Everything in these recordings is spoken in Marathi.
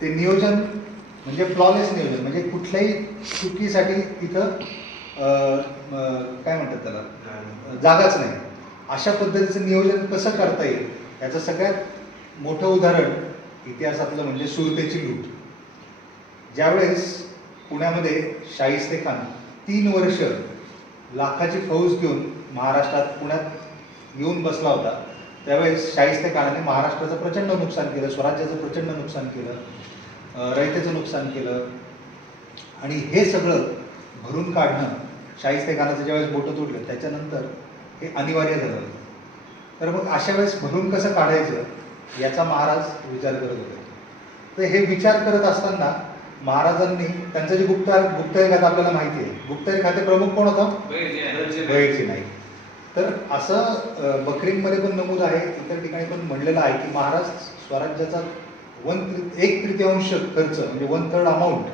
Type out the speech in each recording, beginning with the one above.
ते नियोजन म्हणजे फ्लॉलेस नियोजन, म्हणजे कुठल्याही चुकीसाठी तिथं काय म्हणतात त्याला, जागाच नाही. अशा पद्धतीचं नियोजन कसं करता येईल याचं सगळ्यात मोठं उदाहरण इतिहासातलं म्हणजे सुरतेची लूट. ज्यावेळेस पुण्यामध्ये शाहिस्तेखान 3 वर्ष लाखाची फौज घेऊन महाराष्ट्रात पुण्यात येऊन बसला होता, त्यावेळेस शाहिस्तेखानाने महाराष्ट्राचं प्रचंड नुकसान केलं, स्वराज्याचं प्रचंड नुकसान केलं, रयतेचं नुकसान केलं. आणि हे सगळं भरून काढणं, शाहिस्तेखानाचं ज्यावेळेस बोटं तोडलं त्याच्यानंतर हे अनिवार्य झालं होतं. तर मग अशा वेळेस भरून कसं काढायचं याचा महाराज विचार करत होते. तर हे विचार करत असताना महाराजांनी त्यांचं जे गुप्तहेर खातं आपल्याला माहिती आहे, गुप्तहेर खाते प्रमुख कोण होतं? बहिर्जी नाईक. तर असं बकरीमध्ये पण नमूद आहे, इतर ठिकाणी पण म्हणलेलं आहे की महाराज स्वराज्याचा 1/3 खर्च म्हणजे 1/3 अमाऊंट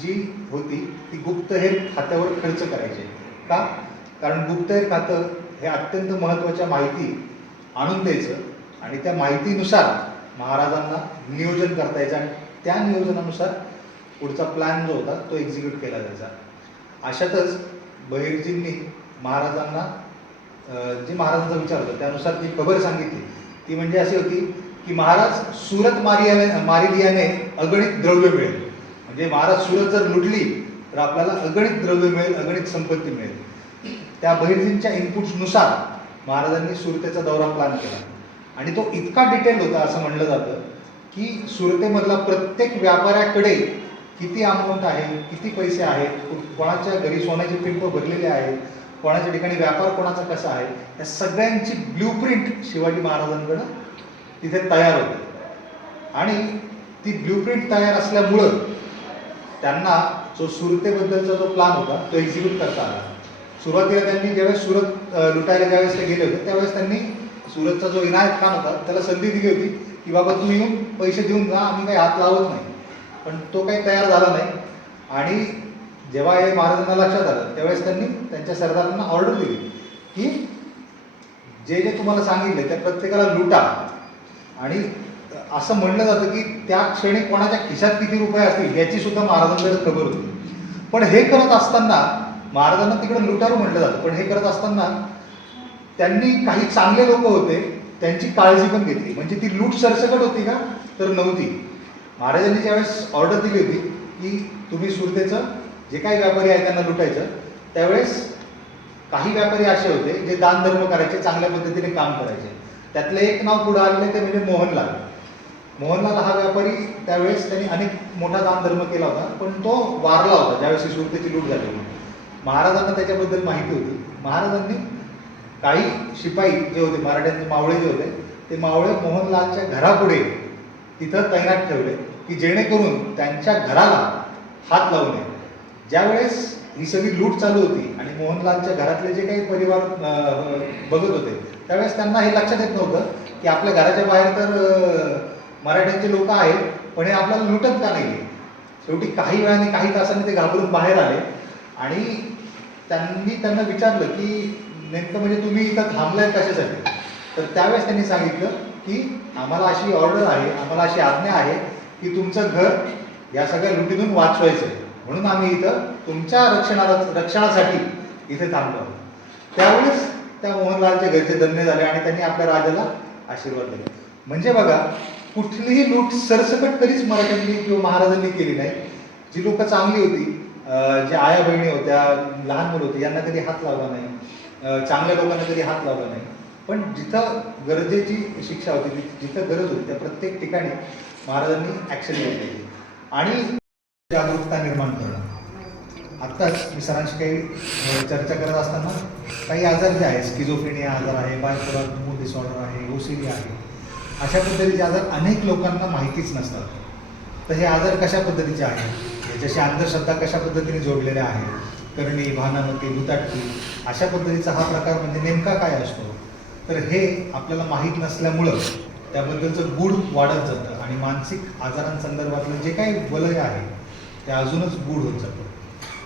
जी होती ती गुप्तहेर खात्यावर खर्च करायचे. का? कारण गुप्तहेर खातं हे अत्यंत महत्त्वाच्या माहिती आणून द्यायचं आणि त्या माहितीनुसार महाराजांना नियोजन करता यायचं आणि त्या नियोजनानुसार पुढचा प्लॅन जो होता तो एक्झिक्यूट केला जायचा. अशातच बहिर्जींनी महाराजांना जे महाराजांचा विचार होता त्यानुसार जी खबर सांगितली ती म्हणजे अशी होती की महाराज सुरत मारिलियाने अगणित द्रव्य मिळेल. म्हणजे महाराज सुरत जर लुटली तर आपल्याला अगणित द्रव्य मिळेल, अगणित संपत्ती मिळेल. त्या बहिर्जींच्या इनपुट्सनुसार महाराजांनी सुरतेचा दौरा प्लॅन केला आणि तो इतका डिटेल होता असं म्हणलं जातं की सुरतेमधला प्रत्येक व्यापाऱ्याकडे किती अमाऊंट आहे, किती पैसे आहेत, कोणाच्या घरी सोन्याचे पिंप भरलेले आहेत, कोणाच्या ठिकाणी व्यापार कोणाचा कसा आहे, या सगळ्यांची ब्ल्यूप्रिंट शिवाजी महाराजांकडं तिथे तयार होती. आणि ती ब्ल्यूप्रिंट तयार असल्यामुळं त्यांना जो सुरतेबद्दलचा जो प्लॅन होता तो एक्झिक्यूट करता आला. सुरुवातीला त्यांनी ज्यावेळेस सुरत लुटायला ज्यावेळेस ते गेले होते त्यावेळेस त्यांनी सुरतचा जो इनायत खान होता त्याला संधी दिली होती की बाबा तुम्ही येऊन पैसे देऊन जा, आम्ही काही हात लावत नाही. पण तो काही तयार झाला नाही. आणि जेव्हा हे महाराजांना लक्षात आलं त्यावेळेस त्यांनी त्यांच्या सरदारांना ऑर्डर दिली की जे जे तुम्हाला सांगितले त्या प्रत्येकाला लुटा. आणि असं म्हणलं जातं की त्या क्षणी कोणाच्या खिशात किती रुपये असतील याची सुद्धा महाराजांकडे खबर होती. पण हे करत असताना महाराजांना तिकडे लुटारू म्हटलं जातं, पण हे करत असताना त्यांनी काही चांगले लोक होते त्यांची काळजी पण घेतली. म्हणजे ती लूट सरसकट होती का? तर नव्हती. महाराजांनी ज्यावेळेस ऑर्डर दिली होती की तुम्ही सुरतेचं जे काही व्यापारी आहे त्यांना लुटायचं, त्यावेळेस काही व्यापारी असे होते जे दानधर्म करायचे, चांगल्या पद्धतीने काम करायचे. त्यातलं एक नाव पुढे आलेलं ते म्हणजे मोहनलाल. मोहनलाल हा व्यापारी त्यावेळेस त्यांनी अनेक मोठा दानधर्म केला होता, पण तो वारला होता ज्यावेळेस सुरतेची लूट झाली. महाराजांना त्याच्याबद्दल माहिती होती. महाराजांनी काही शिपाई जे होते, मराठ्यांचे मावळे जे होते, ते मावळे मोहनलालच्या घरापुढे तिथं तैनात ठेवले की जेणेकरून त्यांच्या घराला हात लावू नये. ज्यावेळेस ही सगळी लूट चालू होती आणि मोहनलालच्या घरातले जे काही परिवार बघत होते त्यावेळेस त्यांना हे लक्षात येत नव्हतं की आपल्या घराच्या बाहेर तर मराठ्यांचे लोक आहेत, पण हे आपल्याला लुटत का नाही. शेवटी काही वेळाने काही तासांनी ते घाबरून बाहेर आले आणि त्यांना विचारलं की नेमकं म्हणजे तुम्ही इथं थांबलाय कशासाठी. तर त्यावेळेस त्यांनी सांगितलं की आम्हाला अशी ऑर्डर आहे, आम्हाला अशी आज्ञा आहे की तुमचं घर या सगळ्या लुटीतून वाचवायचं आहे, म्हणून आम्ही इथं तुमच्या रक्षणासाठी इथे थांबलो. त्यावेळेस त्या मोहनलालच्या घरचे धन्य झाले आणि त्यांनी आपल्या राजाला आशीर्वाद दिले. म्हणजे बघा, कुठलीही लूट सरसकट कधीच मराठ्यांनी किंवा महाराजांनी केली नाही. जी लोक चांगली होती, ज्या आया बहिणी होत्या, लहान मुलं होती, यांना कधी हात लावला नाही, चांगल्या लोकांना कधी हात लावला नाही. पण जिथं गरजेची शिक्षा होती, जिथं गरज होती त्या प्रत्येक ठिकाणी महाराजांनी ॲक्शन घेतली आणि जागरूकता निर्माण करणं. आत्ताच मी सरांशी काही चर्चा करत असताना काही आजार जे आहे, स्किझोफ्रेनिया आजार आहे, बायपोलर मूड डिसऑर्डर आहे, OCD आहे, अशा पद्धतीचे आजार अनेक लोकांना माहितीच नसतात. तर हे आजार कशा पद्धतीचे आहेत, याच्याशी अंधश्रद्धा कशा पद्धतीने जोडलेल्या आहेत, करणी, भानामती, भूताटकी, अशा पद्धतीचा हा प्रकार म्हणजे नेमका काय असतो. तर हे आपल्याला माहीत नसल्यामुळं त्याबद्दलचं गूढ वाढत जातं आणि मानसिक आजारांसंदर्भातलं जे काही वलय आहे ते अजूनच गूढ होत जातं.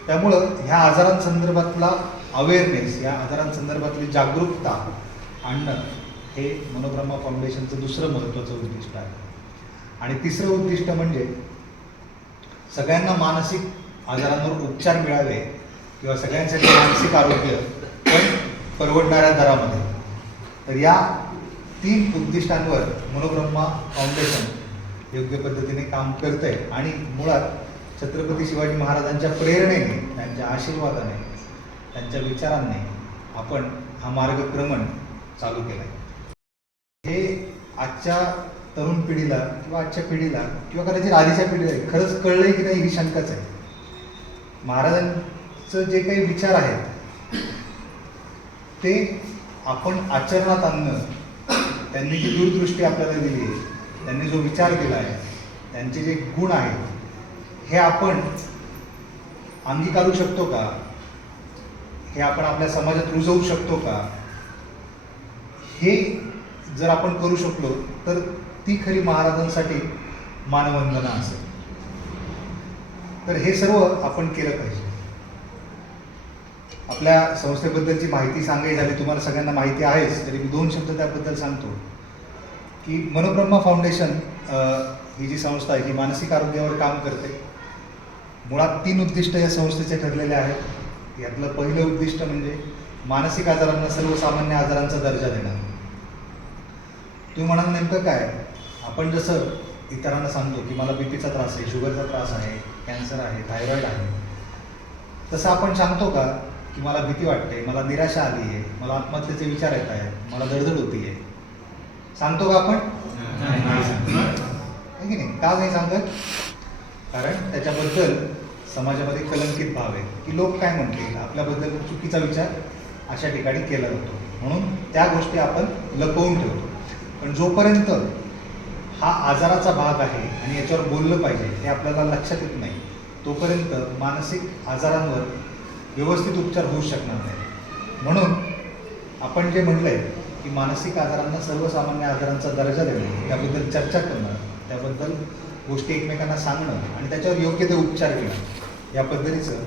त्यामुळं ह्या आजारांसंदर्भातला अवेअरनेस, या आजारांसंदर्भातली जागरूकता आणणं हे मनोब्रह्मा फाउंडेशनचं दुसरं महत्त्वाचं उद्दिष्ट आहे. आणि तिसरं उद्दिष्ट म्हणजे सगळ्यांना मानसिक आजारांवर उपचार मिळावे किंवा सगळ्यांसाठी मानसिक आरोग्य पण परवडणाऱ्या दरामध्ये. तर या 3 उद्दिष्टांवर मनोब्रह्मा फाउंडेशन योग्य पद्धतीने काम करत आहे आणि मुळात छत्रपती शिवाजी महाराजांच्या प्रेरणेने, त्यांच्या आशीर्वादाने, त्यांच्या विचारांनी आपण हा मार्गक्रमण चालू केला आहे. हे आजच्या तरुण पिढीला किंवा आजच्या पिढीला किंवा कदाचित आधीच्या पिढीला खरंच कळलंय की नाही ही शंकाच आहे. महाराजांचं जे काही विचार आहेत ते आपण आचरणात आणणं, त्यांनी जी दूरदृष्टी आपल्याला दिली आहे, त्यांनी जो विचार दिला आहे, त्यांचे जे गुण आहेत, हे आपण अंगीकारू शकतो का? हे आपण आपल्या समाजात रुजवू शकतो का? हे जर आपण करू शकलो तर ती खरी महाराजांसाठी मानवंदना असेल. तर हे सर्व आपण केलं पाहिजे. आपल्या संस्थेबद्दलची माहिती सांगायची झाली, तुम्हाला सगळ्यांना माहिती आहेच, तरी मी 2 शब्द त्याबद्दल सांगतो की मनोब्रह्मा फाउंडेशन ही जी संस्था आहे ही मानसिक आरोग्यावर काम करते. मुळात 3 उद्दिष्ट या संस्थेचे ठरलेले आहेत. यातलं पहिलं उद्दिष्ट म्हणजे मानसिक आजारांना सर्वसामान्य आजारांचा दर्जा देणं. तुम्ही म्हणाल नेमकं काय? आपण जसं इतरांना सांगतो की मला बीपीचा त्रास आहे, शुगरचा त्रास आहे, कॅन्सर आहे, थायरॉईड आहे, तसं आपण सांगतो का की मला भीती वाटते, मला निराशा आली आहे, मला आत्महत्येचे विचार येत आहेत, मला दडदड होती आहे? सांगतो का आपण? आहे की नाही? का नाही सांगत? कारण त्याच्याबद्दल समाजामध्ये कलंकित भाव आहे की लोक काय म्हणतील, आपल्याबद्दल चुकीचा विचार अशा ठिकाणी केला जातो, म्हणून त्या गोष्टी आपण लपवून ठेवतो. पण जोपर्यंत हा आजाराचा भाग आहे आणि याच्यावर बोललं पाहिजे हे आपल्याला लक्षात येत नाही, तोपर्यंत मानसिक आजारांवर व्यवस्थित उपचार होऊ शकणार नाही. म्हणून आपण जे म्हटलंय की मानसिक आजारांना सर्वसामान्य आजारांचा दर्जा देणं, त्याबद्दल चर्चा करणं, त्याबद्दल गोष्टी एकमेकांना सांगणं आणि त्याच्यावर योग्य ते उपचार घेणं, या पद्धतीचं